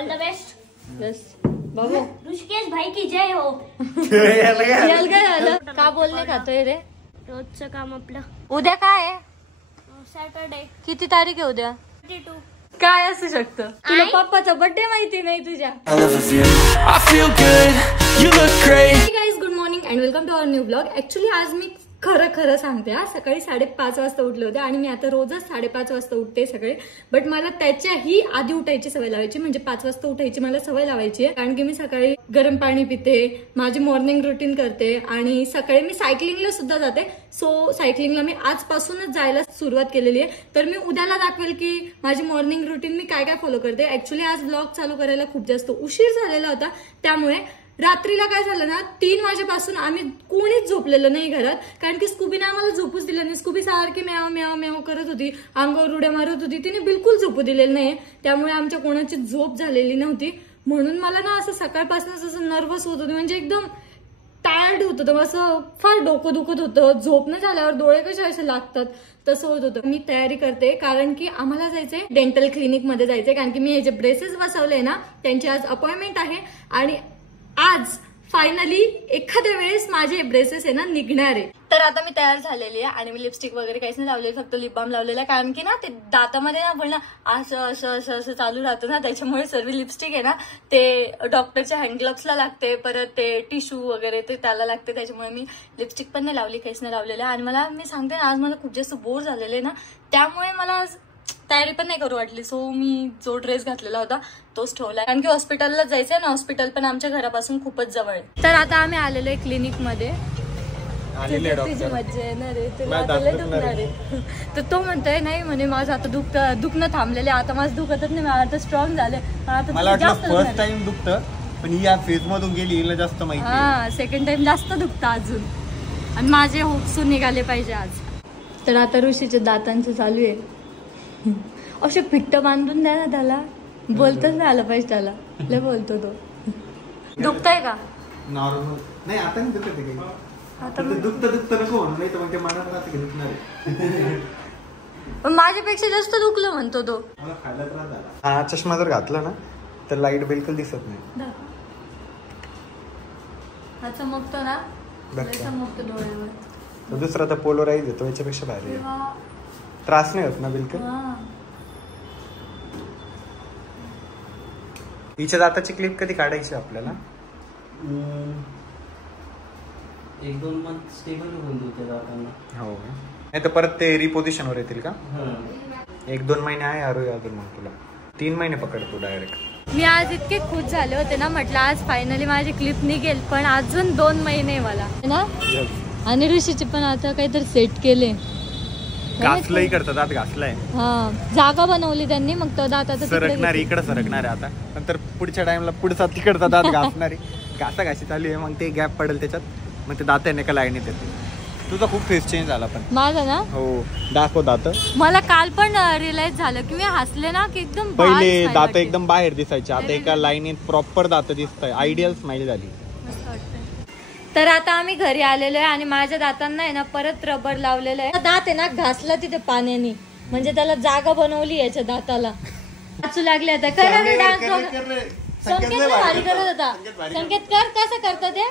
All the best. Yes बाबू. ऋषिकेश भाई की जय हो. का बोलणे खातोय रे. रोजचं काम आपलं. उद्या काय आहे. सॅटरडे. किती तारीख आहे उद्या. 22. काय असू शकतं. तुला पप्पाचा बर्थडे माहिती नाही तुझ्या. Good morning and welcome to our new blog. Actually आज मी खरं सांगते हा, सकाळी 5:30 वाजता उठले होते आणि मी आता रोजच 5:30 वाजता उठते सकाळी. बट मला त्याच्याही आधी उठायची सवय लावायची, म्हणजे 5 वाजता उठायची मला सवय लावायची आहे. कारण की मी सकाळी गरम पाणी पिते, माझी मॉर्निंग रुटीन करते आणि सकाळी मी सायकलिंगला सुद्धा जाते. सो सायकलिंगला मी आजपासूनच जायला सुरुवात केलेली आहे. तर मी उद्याला दाखवेल की माझी मॉर्निंग रुटीन मी काय काय फॉलो करते. ऍक्च्युली आज ब्लॉग चालू करायला खूप जास्त उशीर झालेला होता, त्यामुळे रात्रीला काय झालं ना, 3 वाजेपासून आम्ही कोणीच झोपलेलं नाही घरात. कारण की स्कूबीने आम्हाला झोपूच दिलं नाही. स्कूबी सारखी म्याव म्याव म्याव करत होती, अंगावर उड्या मारत होती, तिने बिलकुल झोपू दिलेलं नाही. त्यामुळे आमच्या कोणाची झोप झालेली नव्हती. म्हणून मला ना असं सकाळपासूनच असं नर्वस होत होतं, म्हणजे एकदम टायर्ड होत होतं, असं फार डोकं दुखत होतं. झोप न झाल्यावर डोळे कसे असे लागतात तसं होत होतं. मी तयारी करते कारण की आम्हाला जायचंय डेंटल क्लिनिक मध्ये जायचंय. कारण की मी हे जे ब्रेसेस बसवले ना, त्यांची आज अपॉइंटमेंट आहे आणि आज फायनली एखाद्या वेळेस माझे ब्रेसेस आहे ना निघणार आहे. तर आता मी तयार झालेली आहे आणि मी लिपस्टिक वगैरे काहीच नाही लावलेली, फक्त लिप बाम लावलेला. कारण की ना ते दातामध्ये ना बोलणं असं चालू राहतं ना, त्याच्यामुळे सर्व लिपस्टिक आहे ना ते डॉक्टरच्या हँडग्लोव्सला लागते, परत ते टिश्यू वगैरे ते त्याला लागते. त्याच्यामुळे मी लिपस्टिक पण नाही लावली, काहीच नाही लावलेलं. आणि मला मी सांगते ना, आज मला खूप जास्त बोर झालेले ना, त्यामुळे मला आज तयारी पण नाही करू वाटली. सो मी जो ड्रेस घातलेला होता तोच ठेवला, कारण की हॉस्पिटलला जायचंय ना, हॉस्पिटल पण आमच्या घरापासून खूपच जवळ आहे. तर आता आम्ही आलेलो आहे क्लिनिक मध्ये. तुझी मज्जा आहे ना रे, तुला दुखणार आहे. तर तो म्हणतोय नाही म्हणे माझं आता दुखणं थांबलेलं आहे, आता माझं दुखतच नाही, मला आता स्ट्रॉंग झाले. मला फर्स्ट टाइम दुखतं, पण ही या फेज मधून गेली, हिला जास्त माहिती. हा, सेकंड टाइम जास्त दुखतं अजून. आणि माझे होप्स निघाले पाहिजे आज. तर आता ऋषीच्या दातांचं चालू आहे. असे फिट्ट बांधून द्या ना त्याला, बोलतच नाही आलं पाहिजे त्याला. लय बोलतो तो. दुखतंय का. नॉर्मल नाही, आता नाही दुखत काही. आता दुखत नको, नाही तर मग ते मनात राहते की दुखणार आहे. माझ्यापेक्षा जास्त दुखलं म्हणतो तो. मला खायला त्रास झाला. हा चष्मा जर घातला ना तर लाईट बिलकुल दिसत नाही. हा चमकतो ना, चमकतो डोळ्यावर. दुसरा तर पोलोराईज येतो, याच्यापेक्षा भारी. त्रास नाही होत ना बिलकुल. हिच्या दाताची क्लिप कधी काढायची आपल्याला. 1-2 मंथ स्टेबल होऊन होते दातांना. हो, नाही तर परत ते रिपोजिशन वर येतील का. 1-2 महिने आहे अजून. मग तुला 3 महिने पकडतो डायरेक्ट. मी आज इतके खुश झाले होते ना, म्हटलं आज फायनली माझी क्लिप निघेल, पण अजून 2 महिने मला ना. आणि ऋषीचे पण आता काहीतरी सेट केले, घासलंही करतात, दात घासलाय. हा, जागा बनवली त्यांनी, मग तो दाताचा सरकणार इकडे सरकणार आहे आता. नंतर पुढच्या टाइमला पुढचा तिकडचा दात घासणार आहे. घासाघाशी चालू आहे, मग ते गॅप पडेल त्याच्यात, मग ते दात एका लाईनीत येते. तुझा खूप फेस चेंज झाला पण माझा ना. हो, दाखव दात. मला काल पण रिअलाइज झालं की मी हसले ना की एकदम पहिले दात एकदम बाहेर दिसायचे, आता एका लाईनीत प्रॉपर दात दिसताय. आयडियल स्माइल झाली. तर आता आम्ही घरी आलेलो आहे आणि माझ्या दातांना आहे ना परत रबर लावलेलं आहे. दात आहे ना घासला तिथे पाण्याने, म्हणजे त्याला जागा बनवली याच्या दाताला. वाचू लागले आता. संकेत भारी करत होता. संकेत कर, कसं करत ते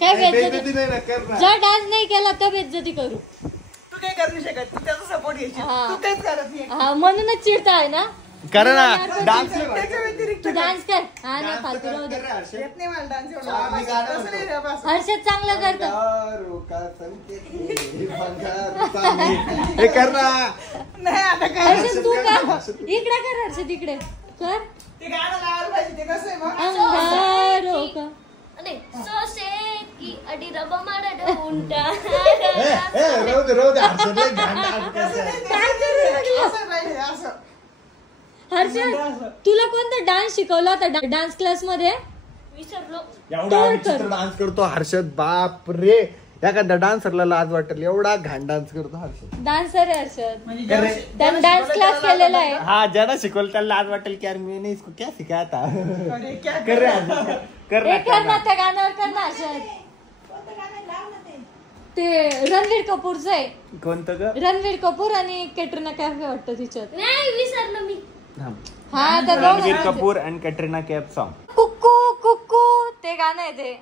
काय बेइज्जती. जर डान्स नाही केला तर बेइज्जती करू. तू काय करू शकत, तू त्याचा सपोर्ट घ्यायची, तू काहीच करत नाही. हा, म्हणूनच चिडताय ना. कर ना डान्स. त्याच्या व्यतिरिक्त डान्स कर. हा ना, फालतू राहू दे. येत नाही मला डान्स एवढा. हर्षद चांगलं करतो. हे कर ना. नाही आता काय हर्षद तू कर, इकडे कर. हर्षद इकडे कर. ते गाणं लावायला पाहिजे. ते कसं आहे मग, अंगारो का अरे सोसे की अडी रबा मारा उंटा. हर्षद तुला कोणता डान्स शिकवला होता डान्स क्लास मध्ये. विसरलो. एवढा विचित्र डान्स करतो हर्षद, बाप रे. एखाद्या डान्सरला लाज वाटेल, एवढा घाण डान्स करतो हर्षद. डान्सर आहे हर्षद, त्याने डान्स क्लास केलेला आहे. हा, ज्याला शिकवलं त्याला लाज वाटेल की यार मी नाही इसको क्या सिखाया था. कर ना त्या गाण्यावर कर ना हर्षद. ते रणवीर कपूरचं आहे. कोणतं ग. रणवीर कपूर आणि कॅटरीना कैफ वाटतं तिच्यात. नाही विसरलो मी. हा त्या रणबीर दोघांचं. Kapoor and Katrina Kaif song. कुक्कू कुक्कू ते गाणं आहे ते.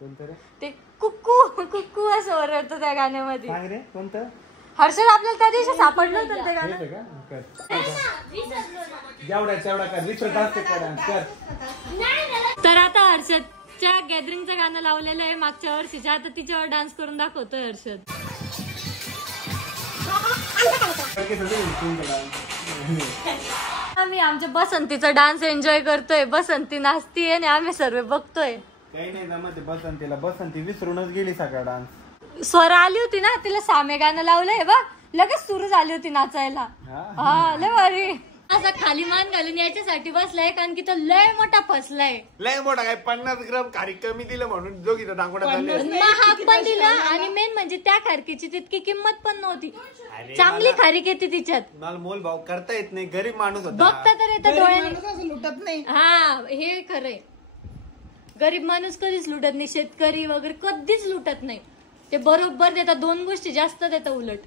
कोणतं रे? ते कुक्कू कुक्कू असं ओरडतो त्या गाण्यामध्ये. सांग रे कोणतं? हर्षद आपल्याला त्या दिवशी सापडलं होतं ना ते गाणं. येतं का? कर. जेवढा तेवढा कर. विसरत असते कर. तर आता हर्षदच्या गॅदरिंगचं गाणं लावलेलं आहे मागच्या वर्षीच्या. आता तिच्यावर डान्स करून दाखवतोय हर्षद. आम्ही आमच्या बसंतीचा डान्स एन्जॉय करतोय. बसंती नाचतीये आणि आम्ही सर्व बघतोय. काही नाही जमत बसंतीला. बसंती विसरूनच गेली सगळा डान्स. स्वरा आली होती ना, तिला सामे गाणं लावलंय बा, लगेच सुरू झाली होती नाचायला. हा लय भारी. असा खाली मान घालून याच्यासाठी बसलाय कारण की तो लय मोठा फसलाय. लय मोठा काय 50 ग्राम खारी कमी दिलं म्हणून जोगीचा दांगोडा झाले. महाग पण दिलं आणि मेन म्हणजे त्या खारकीची तितकी किंमत पण नव्हती. चांगली खारीक येते तिच्यात. मला मोल भाव करता येत नाही. गरीब माणूस होता. बघता तर येतं डोळ्याने. असं लुटत नाही. हा हे खरंय. गरीब माणूस कधीच लुटत नाही. शेतकरी वगैरे कधीच लुटत नाही. ते बरोबर देतात. 2 गोष्टी जास्त देतात उलट.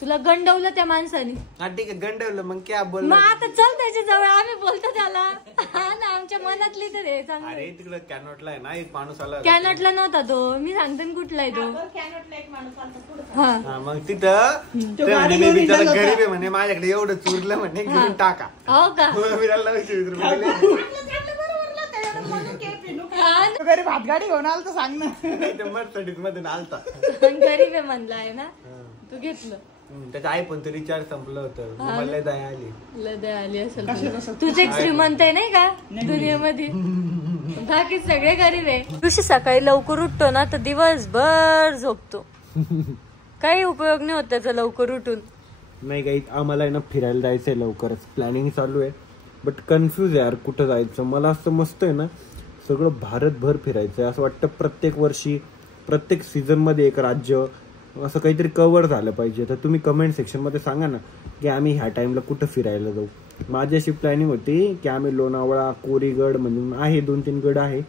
तुला गंडवलं त्या माणसाने. हा ठीक आहे गंडवलं मग क्या बोल. मग आता चल त्याच्या जवळ आम्ही बोलतो त्याला. हा ना आमच्या मनातली तर हे चांगलं. अरे तिकडे कॅनॉटला आहे ना एक माणूस आला. कॅनॉटला नव्हता तो. मी सांगते ना कुठला आहे तो. हा हा मग तिथं ते म्हणे मी बिचारा गरीब आहे म्हणे माझ्याकडे एवढं चुरलं म्हणे घेऊन टाका. हो का. मी त्याला 20 रुपये दिले. तू गरीब हातगाडी घेऊन आला तर सांग ना. ते मर्सिडीज मध्ये आलता. गरीब आहे म्हणलाय ना तू घेतलं. त्याच्या आई पण रिचार्ज संपलं होतं. मला दया आली. लय आली असेल. तुझे एक श्रीमंत आहे नाही का दुनियेमध्ये. बाकी सगळे गरीब आहे. दिवशी सकाळी लवकर उठतो ना तर दिवसभर झोपतो. काही उपयोग नाही होत त्याचा लवकर उठून. नाही काही आम्हाला आहे ना फिरायला जायचंय लवकरच. प्लॅनिंग चालू आहे बट कन्फ्युज आहे यार कुठं जायचं. मला असं मस्त आहे ना सगळं भारतभर फिरायचंय. असं वाटतं प्रत्येक वर्षी प्रत्येक सीझन मध्ये एक राज्य असं काहीतरी कव्हर झालं पाहिजे. तर तुम्ही कमेंट सेक्शन मध्ये सांगा ना की आम्ही ह्या टाइमला कुठं फिरायला जाऊ. माझी अशी प्लॅनिंग होती की आम्ही लोणावळा कोरीगड म्हणजे आहे 2-3 गड आहे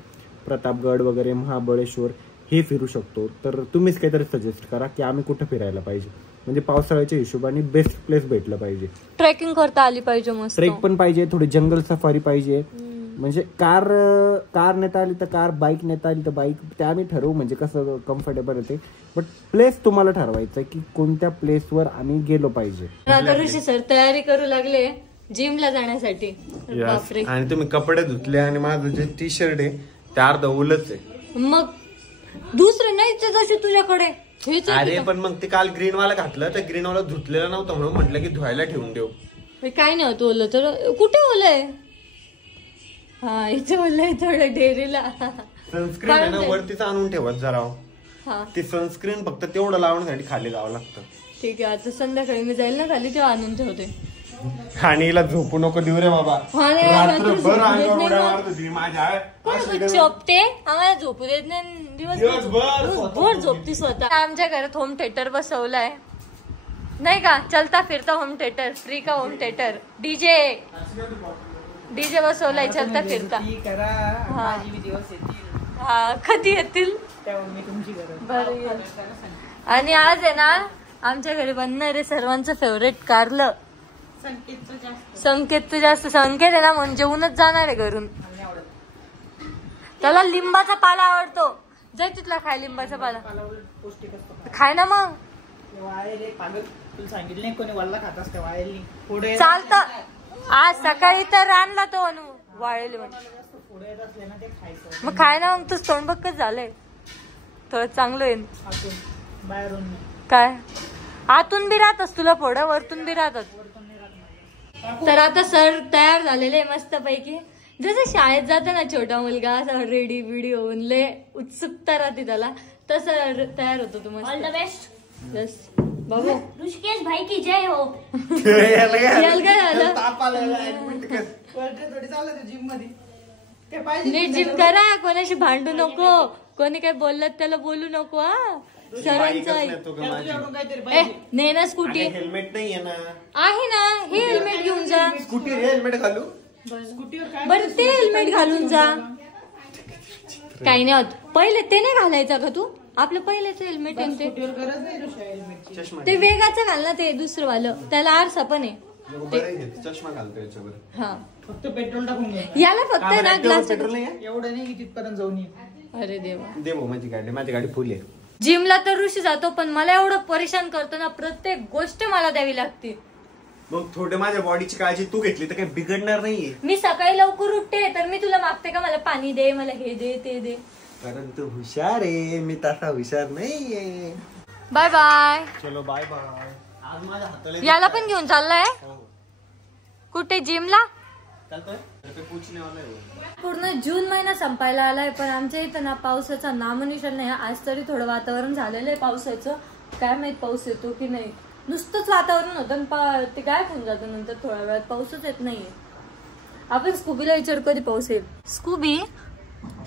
प्रतापगड वगैरे महाबळेश्वर हे फिरू शकतो. तर तुम्हीच काहीतरी सजेस्ट करा की आम्ही कुठं फिरायला पाहिजे. म्हणजे पावसाळ्याच्या हिशोबाने बेस्ट प्लेस भेटलं पाहिजे. ट्रेकिंग करता आली पाहिजे मस्त. ट्रेक पण पाहिजे थोडी जंगल सफारी पाहिजे. म्हणजे कार नेता आली तर कार बाईक नेता आली तर बाईक. ते आम्ही ठरवू म्हणजे कसं कम्फर्टेबल होते. बट प्लेस तुम्हाला ठरवायचं की कोणत्या प्लेसवर आम्ही गेलो पाहिजे. ऋषी सर तयारी करू लागले जिमला जाण्यासाठी. बापरे. आणि तुम्ही कपडे धुतले आणि माझं जे टी शर्ट आहे ते अर्ध ओलच आहे. मग दुसरं नाहीच जशी तुझ्याकडे. अरे पण मग ते काल ग्रीन वाला घातलं तर ग्रीन वाला धुतलेला नव्हतं म्हणून म्हटलं की धुवायला ठेवून देऊ. काय नाही होत ओलं तर. कुठे ओलंय. हा इथे ओलंय थोडं डेअरीला. सनस्क्रीन वरतीच आणून ठेवत जरा. हा ती सनस्क्रीन फक्त तेवढं लावण्यासाठी खाली जावं लागतं. ठीक आहे. आता संध्याकाळी मी जाईल ना खाली तेव्हा आणून ठेवते. आणि हिला झोपू नको देऊ रे बाबा. रात्रभर अंगावर उड्या मारत होती माझ्या. झोपते आम्हाला झोपू देत नाही. दिवसभर झोपती स्वतः. आमच्या घरात होम थिएटर बसवलाय नाही का. चलता फिरता होम थिएटर. फ्री का होम थिएटर. डीजे बसवलाय चलता फिरता. हा कधी येतील बरं. आणि आज आहे ना आमच्या घरी बनणार आहे सर्वांचं फेवरेट कारलं. संकेतचं जास्त. संकेत आहे ना म्हणून जेवूनच जाणार आहे घरून. त्याला लिंबाचा पाला आवडतो. जाय तिथला खाय लिंबाचा पाला. खाय ना मग. चालत. आज सकाळी तर आणला तो अनु वाळेल मग खाय ना. मग तू तोंड बघच झालंय. थोडं चांगलं येईल. काय आतून बी राहतस तुला फोडं वरतून बी राहतात. तर आता सर तयार झालेले मस्त पैकी. जसं शाळेत जातं ना छोटा मुलगा असा रेडी बिडी होऊन लय उत्सुकता राहते त्याला तसं तयार होतो तू मस्त. All the best. यस बाबू. ऋषिकेश भाई की जय हो. नीट जिम करा. कोणाशी भांडू नको. कोणी काय बोललं त्याला बोलू नको. हा सरांचं नाही ना. स्कूटी हेल्मेट नाही आहे ना. हे हेल्मेट घेऊन जा. स्कूटी हेल्मेट घालू. बरं ते हेल्मेट घालून जा. काही नाही होत. पहिले ते नाही घालायचं का तू. आपलं पहिलेच हेल्मेट आहे ते. ते वेगाचं घाल ना. ते दुसरं वालं त्याला आरसा पण आहे. चष्मा घालतो याच्यावर. हा फक्त पेट्रोल टाकून घे. याला फक्त ना ग्लास पेट्रोल नाही आहे? एवढं नाही की तिथपर्यंत जाऊन ये. अरे देवा. दे भाऊ माझी गाडी फुल आहे. जिमला तर ऋषी जातो पण मला एवढं परेशान करतो ना, प्रत्येक गोष्ट मला द्यावी लागते. मग थोडं माझ्या बॉडीची काळजी तू घेतली तर काही बिघडणार नाहीये. मी सकाळी लवकर उठते तर मी तुला मागते का मला पाणी दे, मला हे दे ते दे. कारण तू हुशार आहे, मी तसा हुशार नाहीये. Bye bye. चलो बाय बाय. आज माझ्या हाताला याला पण घेऊन चाललाय कुठे? जिमला चालतोय. पूर्ण जून महिना संपायला आलाय पण आमच्या इथं ना पावसाचा नामनिशाण नाही. आज तरी थोडं वातावरण झालेलं आहे पावसाचं. काय माहित पाऊस येतो की नाही. नुसतंच वातावरण होतं ते काय होऊन जातं नंतर थोड्या वेळात. पाऊसच येत नाहीये. आपण स्कूबीला विचार कधी पाऊस येईल.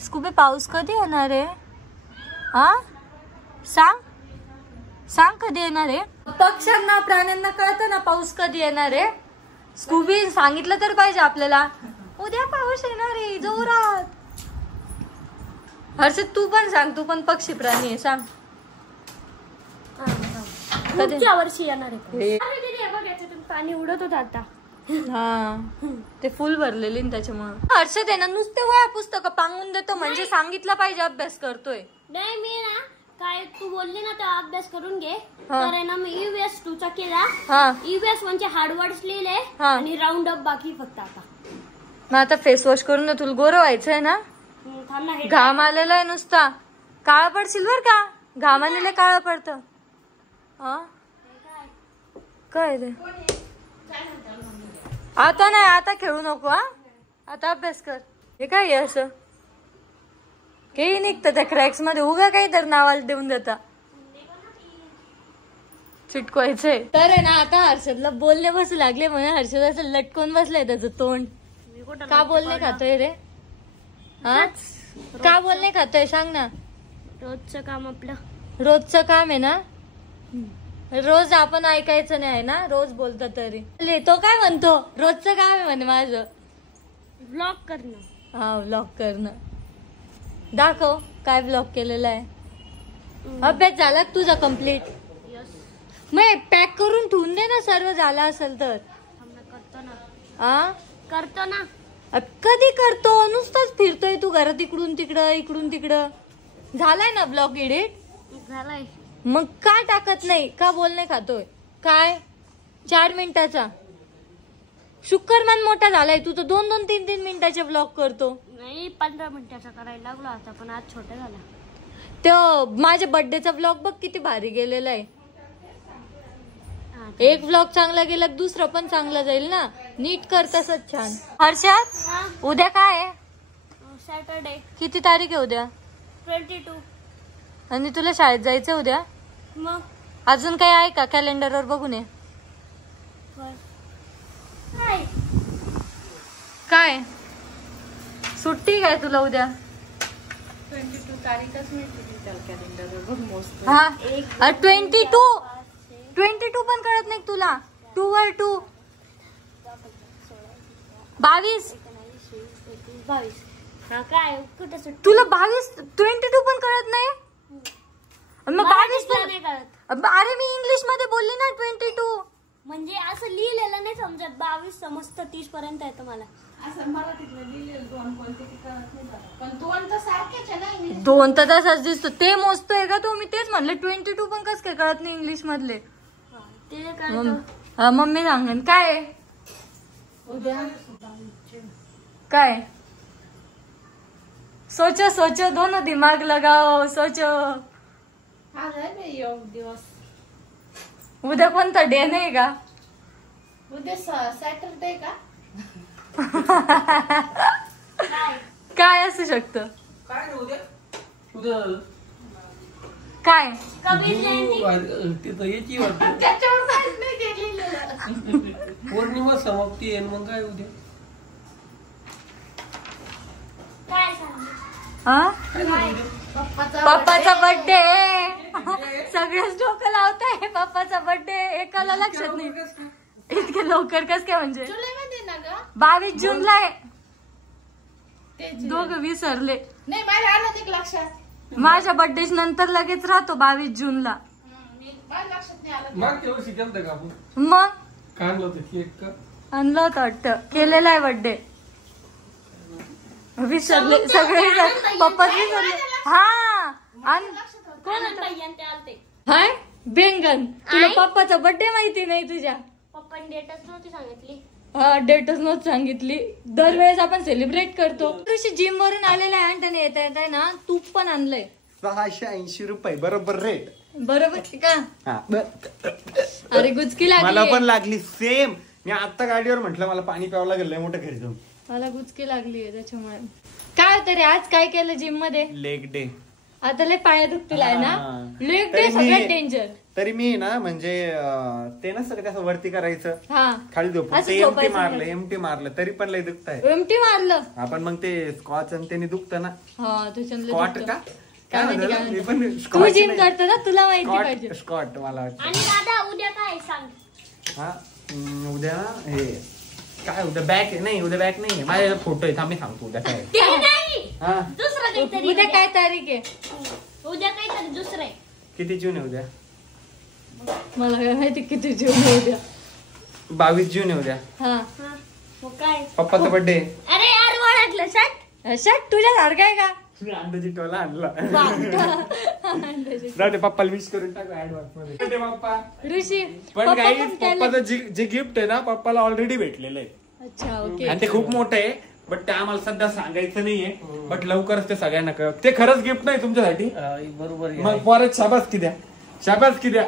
स्कूबी पाऊस कधी येणार आहे? हा सांग कधी येणार आहे? पक्ष्यांना प्राण्यांना कळतं ना पाऊस कधी येणार आहे. स्कूबी सांगितलं तर पाहिजे आपल्याला. उद्या पाऊस येणार आहे जोरात. हर्षद तू पण सांग, तू पण पक्षी प्राणी आहे, सांग पुढच्या वर्षी येणार आहे. पाणी उडत होत आता. हा ते फुल भरलेली ना त्याच्यामुळे. हर्षद आहे ना नुसते वया पुस्तकं पांगून देतो म्हणजे सांगितलं पाहिजे अभ्यास करतोय. नाही मी ना काय तू बोलली ना तर अभ्यास करून घे. तर आहे ना मी EVS 2 चा केला. EVS 1 चे हार्ड वर्ड्स लिहिले आणि राऊंड अप बाकी फक्त आता. मग आता फेस वॉश करून ना तुला गोरं व्हायचंय ना. थांब ना. घाम आलेला आहे नुसता. काळा पडशील बर का. घाम आलेलं काळा पडतं. काय ते आता नाही, आता खेळू नको. आता अभ्यास कर. हे काय आहे असं काही निघतं त्या क्रॅक्स मध्ये. उगा काही तर नावाला देऊन देता. चिटकवायचंय तर आहे ना. आता हर्षदला बोलले बसू लागले म्हणून हर्षद असं लटकून बसलंय त्याचं तोंड. का बोलणे खातोय रे? का बोलणे खातोय सांग ना. रोजचं काम आपलं. रोजचं काम आहे ना. रोज आपण ऐकायचं नाही ना. रोज बोलतो तरी. तो काय म्हणतो रोजचं काम आहे म्हणे माझं ब्लॉग करणं. हा ब्लॉग करणं. दाखव काय ब्लॉग केलेला आहे. अभ्यास झाला तुझा कम्प्लीट. मग पॅक करून ठेवून दे ना सर्व झाला असेल तर. करतो ना. कधी करतो? नुसताच फिरतोय तू घरात इकडून तिकडं. झालाय ना ब्लॉग एडिट? झालाय. मग का टाकत नाही? का बोलणे खातोय? काय 4 मिनिटाचा शुक्रमान मोठा झालाय. तू तर 2-2, 3-3 मिनिटाचे ब्लॉग करतो. नाही 15 मिनिटाचा करायला लागलो आता पण आज छोटा झाला. तो माझ्या बर्थडेचा ब्लॉग बघ किती भारी गेलेला आहे. एक ब्लॉग चांगला गेला दुसरं पण चांगला जाईल ना. नीट कर तसंच छान. हर्षद उद्या काय आहे? सॅटरडे. किती तारीख आहे उद्या? 22. आणि तुला शाळेत जायचं उद्या? मग अजून काही आहे का? कॅलेंडरवर बघून ये. काय सुट्टी काय तुला उद्या? 22 तारीखच मिळते कॅलेंडरवर बघ मोस्ट. हा 22 पण कळत नाही तुला. 2 वर 2 22. हा काय कुठं सुट्टी? तुला 22 पण कळत नाही. मग 22 पण नाही कळत. अरे मी इंग्लिश मध्ये बोलली ना 22. म्हणजे असं लिहिलेलं नाही समजत. 22 समजतं 30 पर्यंत येतं मला. असं मला तिथलं लिहिलेलं 2 कोणते ती कळत नाही मला. पण 2 तर सारखेच आहे ना. 2 तर तसाच दिसतो. ते मोजतोय का तू? मी तेच म्हणलं 22 पण कस काय कळत नाही इंग्लिश मधले. ते कळतं. मम्मी सांगन काय उद्या काय. सोचो दोनों दिमाग लगाओ. सोचो आज आहे बे योग दिवस. उद्या कोणता डे नाही का? उद्या सॅटरडे का? काय असू शकतं? काय उद्या उद्या काय तिथं याची वाटत त्याच्यावर काहीच नाही केलेलं. पौर्णिमा समाप्ती आहे मग काय उद्या काय सांग. पप्पाचा बर्थडे. सगळेच डोकं लावताय पप्पाचा बर्थडे. एकाला लक्षात नाही. इतके लवकर कस काय म्हणजे? जुलैमध्ये ना ग. 22 जूनला आहे. ते दोघं विसरले. नाही माझ्या आलं ते लक्षात. माझ्या बर्थडे नंतर लगेच राहतो 22 जूनला. माझ्या लक्षात नाही आलं. मागच्या वर्षी केलं का आपण? मग काय आणलं होतं केक का? आणलं होतं वाटतं, केलेला आहे बर्थडे. विसरले सगळे, पप्पाच विसरले. हा कोण हाय बेंगन, तुला पप्पाचा बर्थडे माहिती नाही तुझ्या? पप्पाने डेटच नव्हती सांगितली. हा डेटच नव्हती सांगितली. दरवेळेस आपण सेलिब्रेट करतो. तुझी जिम वरून आलेला आहे आणि त्याने येता येता ना तूप पण आणलंय. 680 रुपये बरोबर रेट. बरोबर का? अरे गुचकी लागली. मला पण लागली सेम. मी आता गाडीवर म्हटलं मला पाणी प्यावं लागेल, लय मोठं घरी जाऊन. मला गुचकी लागली त्याच्यामुळे. काय होतं रे आज काय केलं जिम मध्ये? Leg day. आता लय पाया दुखतील आहे ना. लेग डे सगळ्यात डेंजर. तरी मी ना म्हणजे ते नसतं का त्याचं वरती करायचं, हा खाली झोपून एमटी मारलं तरी पण लय दुखत आहे. एमटी मारलं आपण मग ते स्कॉच आणि त्याने दुखतं ना. हा स्कॉट का काय माहिती. तू काय जिम करतो ना, तुला माहिती पाहिजे. स्कॉट मला वाटतं. आणि दादा उद्या काय सांग? हा उद्या हे काय उद्या बॅक नाही, उद्या बॅक नाही माझ्या फोटो आहे. थांब मी सांगतो उद्या काय. हा दुसरं काहीतरी. उद्या काय तारीख आहे? उद्या काहीतरी दुसरं आहे. किती जून आहे उद्या? मला काय माहिती किती जून आहे उद्या. 22 जून आहे उद्या. हा मग काय? पप्पाचा बर्थडे. अरे यार ओळखलं शट. शट तुझ्या सारखा आहे का? मी अंड्याची टोला आणला. अंड्याची. जाऊ दे पप्पाला विश करून टाकू ऍडव्हान्स मध्ये. पप्पा ऋषी पण काही पप्पाचं जे गिफ्ट आहे ना पप्पाला ऑलरेडी भेटलेलं आहे. अच्छा ओके. आणि ते खूप मोठं आहे, बट ते आम्हाला सध्या सांगायचं नाहीये. बट लवकरच ते सगळ्यांना कळव. ते खरंच गिफ्ट नाही तुमच्यासाठी. बरोबर मग परत शाबासकी द्या, शाबासकी द्या.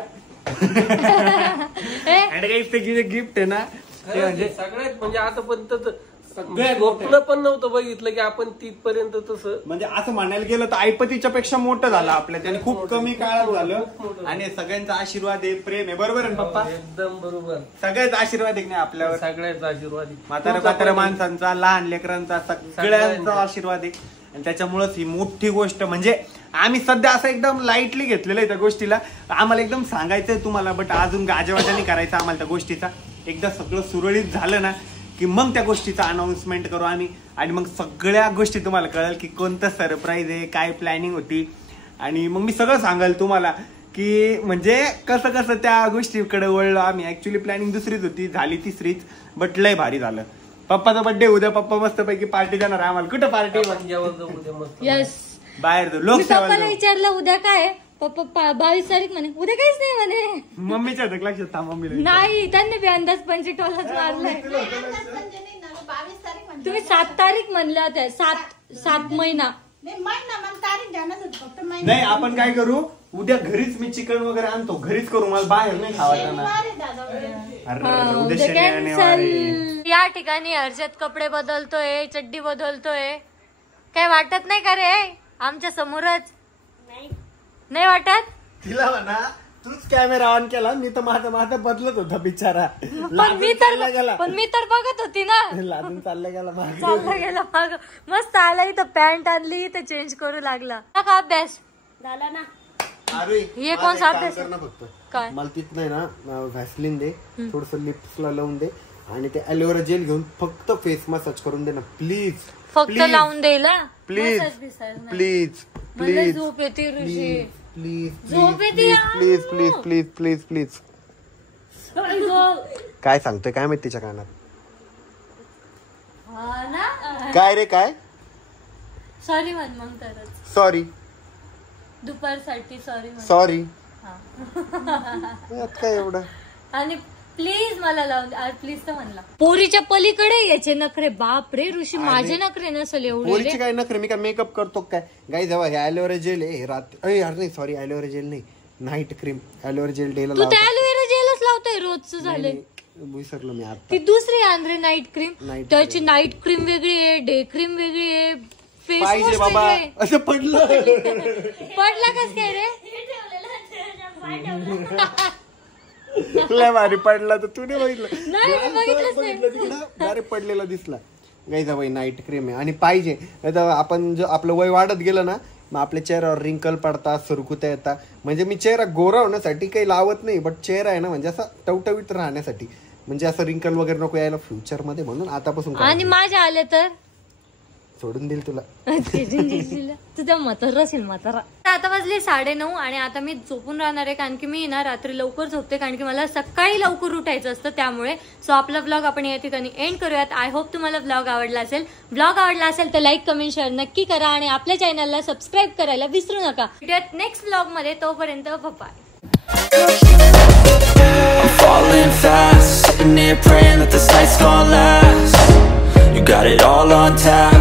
आणि काही ते गिफ्ट आहे ना ते म्हणजे सगळ्यात म्हणजे आतापर्यंत स्वप्न पण नव्हतं बघितलं की आपण तिथपर्यंत तसं. म्हणजे असं म्हणायला गेलं तर आईपतीच्या पेक्षा मोठं झालं आपल्या. त्याने खूप कमी काळात झालं आणि सगळ्यांचा आशीर्वाद आहे, प्रेम आहे. बरोबर आहे पप्पा? एकदम बरोबर. सगळ्याच आशीर्वाद आहे आपल्यावर. सगळ्याच आशीर्वाद. म्हाताऱ्या माणसांचा, लहान लेकरांचा, सगळ्यांचा आशीर्वाद आहे. आणि त्याच्यामुळेच ही मोठी गोष्ट म्हणजे आम्ही सध्या असं एकदम लाईटली घेतलेलं आहे त्या गोष्टीला. आम्हाला एकदम सांगायचंय तुम्हाला, बट अजून गाजेवाजाने करायचं आम्हाला त्या गोष्टीचा. एकदा सगळं सुरळीत झालं ना की मग त्या गोष्टीचा अनाउन्समेंट करू आम्ही. आणि मग सगळ्या गोष्टी तुम्हाला कळेल की कोणतं सरप्राईज आहे, काय प्लॅनिंग होती. आणि मग मी सगळं सांगाल तुम्हाला की म्हणजे कसं कसं त्या गोष्टीकडे वळलो आम्ही. ऍक्च्युली प्लॅनिंग दुसरीच होती, झाली तिसरीच, बट लय भारी झालं. पप्पाचा बर्थडे उद्या. पप्पा मस्त पैकी पार्टी देणार आम्हाला. कुठं पार्टी? यस बाहेर जाऊ. पप्पाला विचारलं उद्या काय? पप्पा 22 तारीख म्हणे. उद्या काहीच नाही म्हणे. मम्मीच्या लक्षात था मम्मीला नाही, त्यांनी बी अंदाज पंचटोलाच मारलाय. तुम्ही 7 तारीख म्हणल्या होत्या. 7 महिना नाही. आपण काय करू उद्या घरीच मी चिकन वगैरे आणतो, घरीच करू. मला बाहेर नाही खावायचं ना. उद्या शनिवार. या ठिकाणी हर्षद कपडे बदलतोय, चड्डी बदलतोय. काय वाटत नाही का रे? आमच्या समोरच नाही वाटत? तिला म्हणा तूच कॅमेरा ऑन केला, मी तर माझा बदलत होता बिचारा. पण मी तर बघत होती ना. लाजून चालला गेला माग. मस्त आला इथं पॅन्ट आणली तर चेंज करू लागला. का अभ्यास झाला ना? अरे हे कोणसा अभ्यास कर ना फक्त. काय मला तिथं नाही ना व्हॅसलिन दे, थोडस लिप्सला लावून दे आणि ते ॲलोवेरा जेल घेऊन फक्त फेस मसाज करून दे ना प्लीज. फक्त लावून देईल प्लीज प्लीज प्लीज झोप येते ऋषी. प्लीज झोप येते please please please please please. काय सांगतोय काय माहिती तिच्या कानात? काय रे काय? सॉरी म्हण मग तरच. सॉरी दुपारसाठी सॉरी म्हण. सॉरी काय एवढं. आणि प्लीज मला लावून प्लीज तर म्हणला. पोरीच्या पलीकडे याचे नखरे. बाप रे ऋषी, माझे नखरे नसेल एवढे. पोरीचे काय नखरे? मी काय मेकअप करतो काय? गाई जेव्हा हे ॲलोवेरा जेल आहे नाही सॉरी ॲलोवेरा जेल नाही, नाईट क्रीम. ॲलोवेरा जेल डेला तू त्या ॲलोवेरा जेलच लावतोय रोजचं झालंय. विसरलो मी आता. ती दुसरी आंध्रे नाईट क्रीम. त्याची नाईट क्रीम वेगळी आहे, डे क्रीम वेगळी आहे, फेस वॉश बाबा. असं पडलं कस काय रे? लय भारी पडला तर तू नाही बघितलं? नाही अरे पडलेला दिसला. गाईचा बाई नाईट क्रीम आहे आणि पाहिजे. आपण जो आपलं वय वाढत गेलं ना मग आपल्या चेहऱ्यावर रिंकल पडतात, सुरकुत्या येतात. म्हणजे मी चेहरा गोरा होण्यासाठी काही लावत नाही, बट चेहरा आहे ना म्हणजे असं टवटवीत राहण्यासाठी, म्हणजे असं रिंकल वगैरे नको यायला फ्युचर मध्ये, म्हणून आतापासून. आणि माझ्या आले तर सोडून देईल तुला. तुझा म्हातारा असेल म्हातारा. आता वाजले 9:30 आणि आता मी झोपून राहणार आहे कारण की मी ना रात्री लवकर झोपते कारण की मला सकाळी लवकर उठायचं असतं त्यामुळे. सो आपला ब्लॉग आपण या ठिकाणी एंड करूयात. आय होप तुम्हाला ब्लॉग आवडला असेल. ब्लॉग आवडला असेल तर लाईक कमेंट शेअर नक्की करा आणि आपल्या चॅनलला सबस्क्राईब करायला विसरू नका. भेटूयात नेक्स्ट ब्लॉग मध्ये. तोपर्यंत bye. I'm falling fast, sitting here praying that this night's gonna last. You got it all on tap.